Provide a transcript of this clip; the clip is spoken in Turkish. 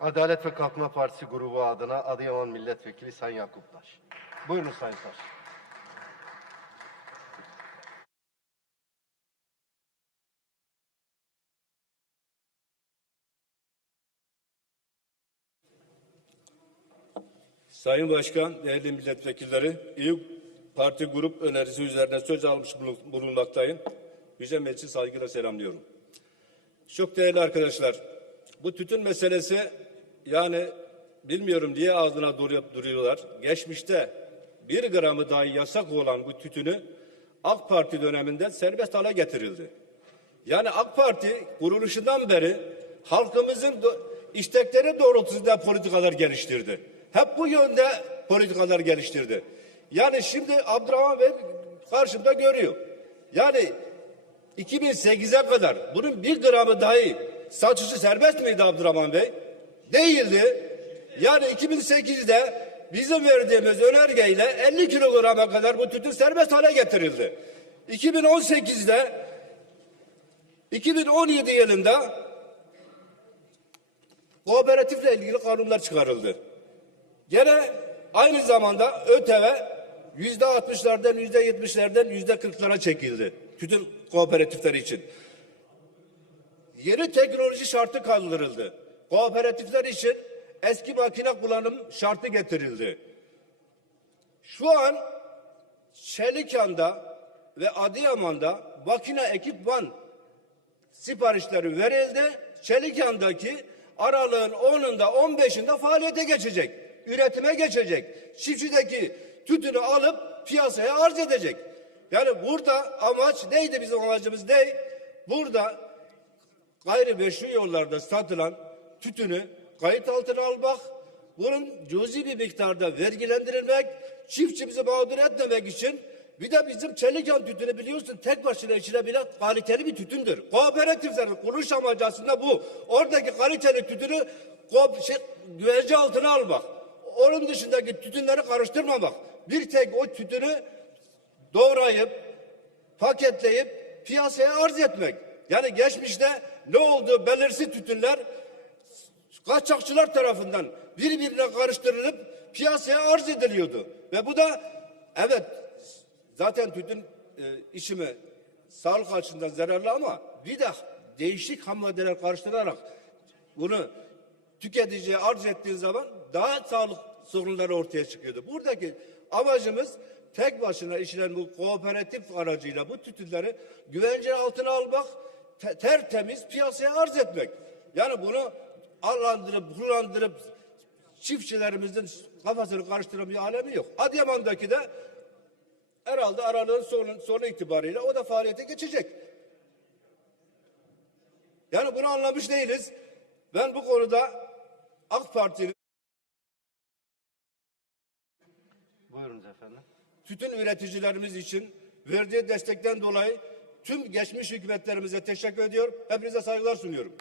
Adalet ve Kalkınma Partisi grubu adına Adıyaman Milletvekili Sayın Yakup Taş. Buyurun Sayın Taş. Sayın Başkan, değerli milletvekilleri, İYİ Parti grup önerisi üzerine söz almış bulun- bulunmaktayım. Yüce Meclisi saygıyla selamlıyorum. Çok değerli arkadaşlar, bu tütün meselesi yani bilmiyorum diye ağzına durup duruyorlar. Geçmişte bir gramı dahi yasak olan bu tütünü AK Parti döneminde serbest hale getirildi. Yani AK Parti kuruluşundan beri halkımızın istekleri doğrultusunda politikalar geliştirdi. Hep bu yönde politikalar geliştirdi. Yani şimdi Abdurrahman Bey karşımda görüyor. Yani 2008'e kadar bunun bir gramı dahi satışı serbest miydi Abdurrahman Bey? Değildi. Yani 2008'de bizim verdiğimiz önergeyle 50 kilograma kadar bu tütün serbest hale getirildi. 2018'de 2017 yılında kooperatifle ilgili kanunlar çıkarıldı. Gene aynı zamanda ÖTV yüzde altmışlardan yüzde yetmişlerden yüzde kırklara çekildi. Tütün kooperatifleri için. Yeni teknoloji şartı kaldırıldı. Kooperatifler için eski makine kullanım şartı getirildi. Şu an Çelikan'da ve Adıyaman'da makine ekipman siparişleri verildi. Çelikan'daki aralığın 10'unda 15'inde faaliyete geçecek. Üretime geçecek. Çiftçideki tütünü alıp piyasaya arz edecek. Yani burada amaç neydi bizim amacımız ne? Burada gayrimeşru yollarda satılan tütünü kayıt altına almak, bunun cüzi bir miktarda vergilendirilmek, çiftçimizi mağdur etmemek için bir de bizim Çelikan tütünü biliyorsun tek başına içilebilen kaliteli bir tütündür. Kooperatiflerin kuruluş amacı aslında bu. Oradaki kaliteli tütünü şey, güvence altına almak. Onun dışındaki tütünleri karıştırmamak. Bir tek o tütünü doğrayıp paketleyip piyasaya arz etmek. Yani geçmişte ne oldu belirsiz tütünler kaçakçılar tarafından birbirine karıştırılıp piyasaya arz ediliyordu. Ve bu da evet zaten tütün e, içimi sağlık açısından zararlı ama bir de değişik ham maddeler karıştırarak bunu tüketiciye arz ettiğin zaman daha sağlık sorunları ortaya çıkıyordu. Buradaki amacımız tek başına işlenen bu kooperatif aracıyla bu tütünleri güvence altına almak, te- tertemiz piyasaya arz etmek. Yani bunu allandırıp, kullandırıp çiftçilerimizin kafasını karıştıran bir alemi yok. Adıyaman'daki de herhalde aralığın sonu, sonu itibariyle o da faaliyete geçecek. Yani bunu anlamış değiliz. Ben bu konuda AK Parti'nin Buyurunuz efendim. tütün üreticilerimiz için verdiği destekten dolayı tüm geçmiş hükümetlerimize teşekkür ediyor. Hepinize saygılar sunuyorum.